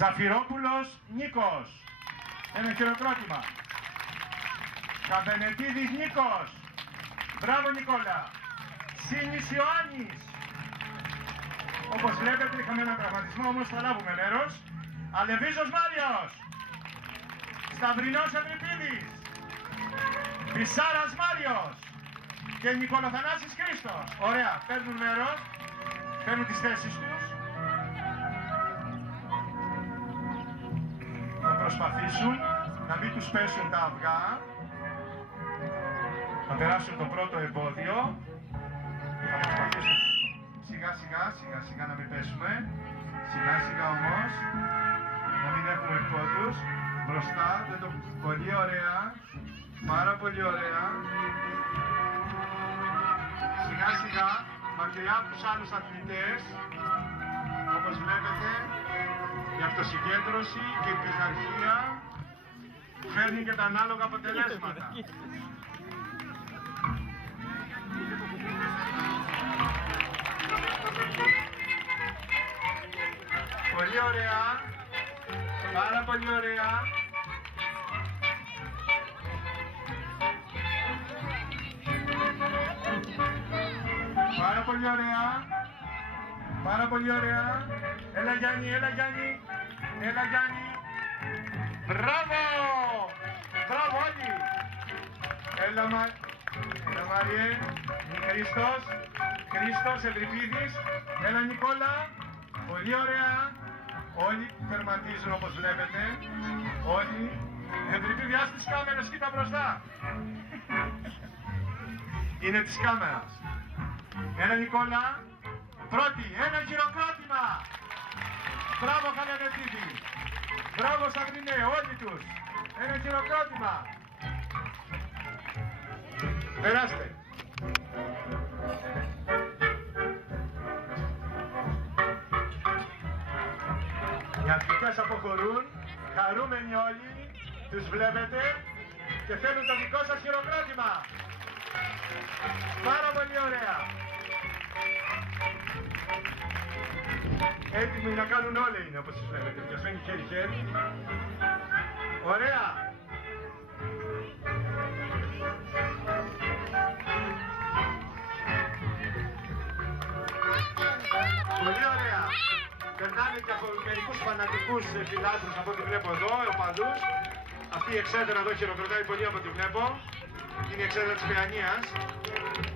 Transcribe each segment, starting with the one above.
Ζαφυρόπουλος Νίκος. Ένα χειροκρότημα. Καβενετίδης Νίκος. Μπράβο Νικόλα. Σίνης Ιωάννης. Όπως βλέπετε είχαμε έναν τραυματισμό, όμως θα λάβουμε μέρος. Αλεβίζος Μάριος. Σταυρινός Ευρυπίδης. Βυσάρας Μάριος. Και Νικολοθανάσης Χρήστος. Ωραία, παίρνουν μέρος. Παίρνουν τις θέσεις τους. Θα προσπαθήσουν να μην τους πέσουν τα αυγά. Θα περάσουν το πρώτο εμπόδιο. Θα προσπαθήσουν σιγά σιγά να μην πέσουμε. Σιγά σιγά όμως. Να μην έχουμε πόντους. Μπροστά, πολύ ωραία. Πάρα πολύ ωραία. Σιγά σιγά, μακριά από τους άλλους αθλητές. Όπως βλέπετε, η αυτοσυγκέντρωση και η πειθαρχία φέρνει και τα ανάλογα αποτελέσματα. Πολύ ωραία. Πάρα πολύ ωραία. Πάρα πολύ ωραία. Πάρα πολύ ωραία. Έλα Γιάννη, έλα Γιάννη. Έλα Γιάννη. Μπράβο. Μπράβο όλοι. Έλα Μαριέ. Χρήστος. Χρήστος Ευρυπίδης. Έλα Νικόλα. Πολύ ωραία. Όλοι τερματίζουν όπως βλέπετε. Όλοι. Ευρυπίδη, ας τις κάμερες, κοίτα μπροστά. Είναι της κάμερας. Έλα Νικόλα. Πρώτη, ένα χειροκρότημα. Μπράβο Χαλανετίδη. Μπράβο Σαβρινέ, όλοι τους. Ένα χειροκρότημα. Περάστε. Οι αθλητές αποχωρούν, χαρούμενοι όλοι, τους βλέπετε και θέλουν το δικό σας χειροκρότημα. Πάρα πολύ ωραία. Έτοιμοι να κάνουν όλοι είναι όπως τους βλέπετε, πιασμένοι χέρι-χέρι. Ωραία. Πολύ ωραία. Περνάνε και από μερικούς φανατικούς φιλάθλους από ό,τι βλέπω εδώ, οπαδούς. Αυτή η εξέδρα εδώ χειροκροτάει πολύ από ό,τι βλέπω. Είναι η εξέδρα της Παιανίας.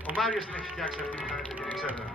Ο Μάριος την έχει φτιάξει αυτή που φαίνεται την εξέδρα.